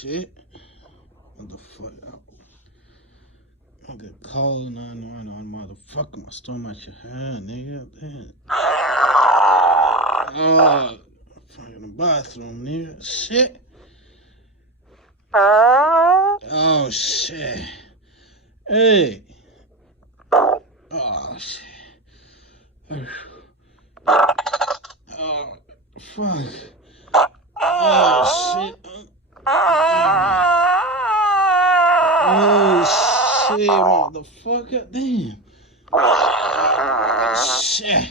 shit. Motherfucker. I get called 911, motherfucker. My storm out your hand, nigga. Damn. Oh, fucking bathroom, nigga. Shit. Oh, shit. Hey. Oh, shit. Oh, fuck. Oh, shit. Oh, shit, motherfucker. Damn. Oh, shit.